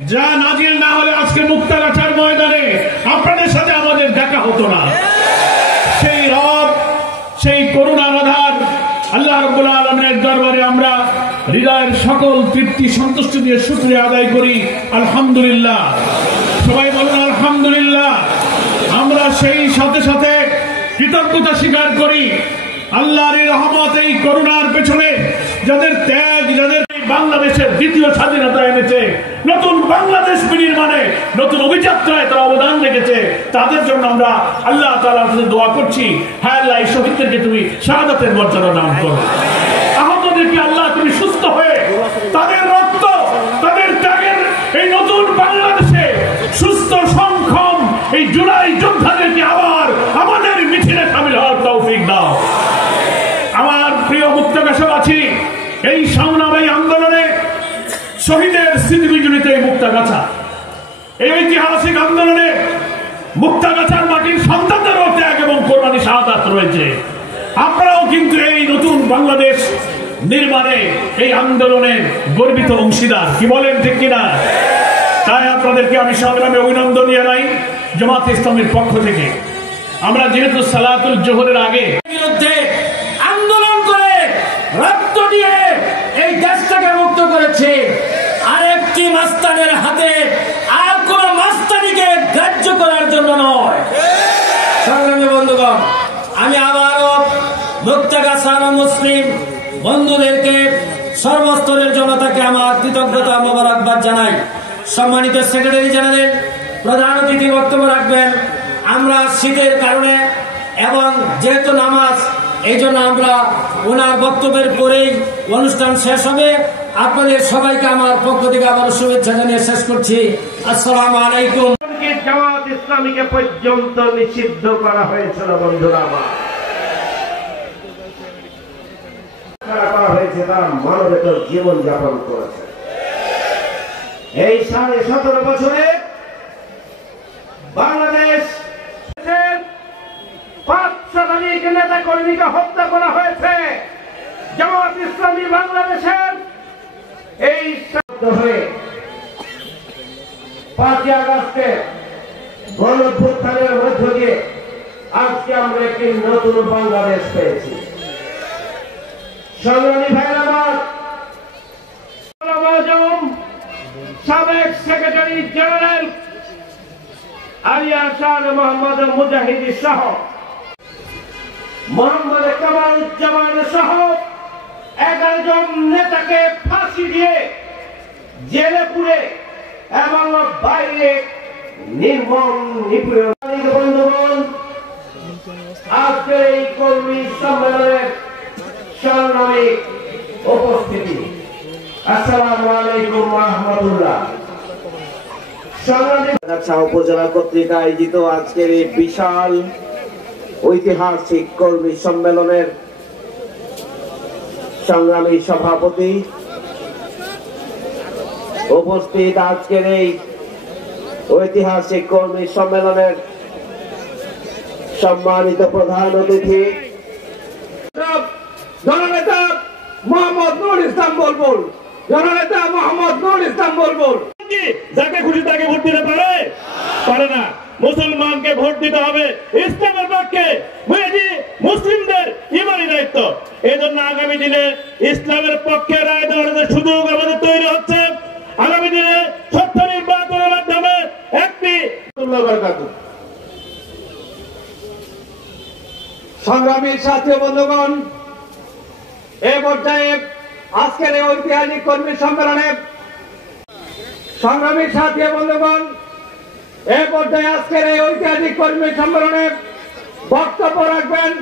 যা নাজিল না হলে আজকে মুক্তাগাছার ময়দানে আপনাদের সাথে আমাদের দেখা হতো না। সেই রব, সেই করুণার আধার আল্লাহ রাব্বুল আলামিনের দরবারে আমরা হৃদয়ের সকল তৃপ্তি সন্তুষ্টি দিয়ে শুকরিয়া আদায় করি। আলহামদুলিল্লাহ, সবাই বলুন আলহামদুলিল্লাহ। আমরা সেই সাথে সাথে কৃতজ্ঞতা স্বীকার করি আল্লাহর রহমত, এই করুণার পেছনে যাদের ত্যাগ, যাদের বাংলাদেশের দ্বিতীয় স্বাধীনতা এনেছে, নতুন বাংলাদেশ বিনির্মাণে, নতুন অভিযাত্রায় তারা অবদান রেখেছে, তাদের জন্য আমরা আল্লাহ তাআলার কাছে দোয়া করছি। হ্যাঁ আল্লাহ, এই শহীদদেরকে তুমি শাহাদাতের মর্যাদা দান করো। আহতদেরকে আল্লাহ তুমি সুস্থ হয়ে তাদের রক্ত, তাদের ত্যাগের এই নতুন বাংলাদেশে সুস্থ সংক্ষম এই জুলাই যোদ্ধাদেরকে আবার আমাদের মিছিলে শামিল হওয়ার তৌফিক দাও। আমার প্রিয় মুক্তাগাছাবাসী, এই সংগ্রামী আন্দোলনে শহীদের স্মৃতি বিজড়িত এই মুক্তাগাছা, এই ঐতিহাসিক আন্দোলনে মুক্তাগাছার মাটির সন্তানদেরও ত্যাগ এবং কোরবানি শাহাদাত রয়েছে। আপনারাও কিন্তু এই নতুন বাংলাদেশ নির্মাণে এই আন্দোলনে গর্বিত অংশীদার, কি বলেন ঠিক কিনা? তাই আপনাদেরকে আমি সংগ্রামে অভিনন্দন জানাই জামাত ইসলামের পক্ষ থেকে। আমরা যেহেতু সালাতুল জোহরের আগে বিরুদ্ধে আন্দোলন করে রক্ত দিয়ে এই দেশটাকে মুক্ত করেছে, আরেকটি মাস্তানের হাতে আর কোন মাস্তানিকে গ্রাহ্য করার জন্য নয়। সংগ্রামী বন্ধুগণ, আমি আবারও মুক্তাগাছার মুসলিম বন্ধুদেরকে, সর্বস্তরের জনতাকে আমার কৃতজ্ঞতা মোবারকবাদ জানাই। সম্মানিত সেক্রেটারি জেনারেল প্রধান অতিথি বক্তব্য রাখবেন। আমরা শীতের কারণে এবং যেহেতু নামাজ, এই জন্য আমরা ওনার বক্তব্যের পরেই অনুষ্ঠান শেষ হবে। আপনাদের সবাইকে আমার পক্ষ থেকে আবার শুভেচ্ছা জানিয়ে শেষ করছি। আসসালামু আলাইকুম। জামাত ইসলামীকে পর্যন্ত নিষিদ্ধ করা হয়েছিল বন্ধুরা আমার, হয়েছে তারা মানবেতর জীবন যাপন করেছে। এই 17.5 বছরে বাংলাদেশ 5 শতাধিক নেতা কর্মীকে হত্যা করা হয়েছে। জামাত ইসলামী বাংলাদেশের এই হয়ে 5 আগস্টে গণঅভ্যুত্থানের মধ্য দিয়ে আজকে আমরা একটি নতুন বাংলাদেশ পেয়েছি। সংগ্রামী ভাইরা আমার, সাবেক সেক্রেটারি জেনারেল আলিয়া শাহ মোহাম্মদ মুজাহিদি সহ মোহাম্মদ কামারুজ্জামান সহ 11 জন নেতাকে ফাঁসি দিয়ে জেলে পুরে এবং বাইরে নির্মম নিপীড়ন। বন্ধুগণ, আজকের এই কর্মী সম্মেলনের সংগ্রামী উপস্থিতি, আসসালামু আলাইকুম ওয়া রাহমাতুল্লাহ। মুক্তাগাছা উপজেলা কর্তৃক আয়োজিত আজকের এই বিশাল ঐতিহাসিক কর্মী সম্মেলনের সংগ্রামী সভাপতি, উপস্থিত আজকের এই ঐতিহাসিক কর্মী সম্মেলনের সম্মানিত প্রধান অতিথি জননেতা মোহাম্মদ নুরুল ইসলাম বুলবুল, জননেতা মোহাম্মদ নুরুল ইসলাম বুলবুল। যাকে খুশি তাকে ভোট দিতে পারে না। মুসলমানকে ভোট দিতে হবে ইসলামের পক্ষে, মুসলিমদের ইমানি দায়িত্ব। এই জন্য আগামী দিনে ইসলামের পক্ষে রায় দেওয়ার সুযোগ আমাদের তৈরি হচ্ছে। আগামী দিনে স্বচ্ছ নির্বাচনের মাধ্যমে একটি সংগ্রামী সাথী বন্ধুগণ, এ পর্যায়ে আজকের এই ঐতিহাসিক কর্মী সম্মেলনে সংগ্রামী সাথী বন্ধুগণ, এ পর্যায়ে আজকের এই ঐতিহাসিক কর্মী সম্মেলনে বক্তব্য রাখবেন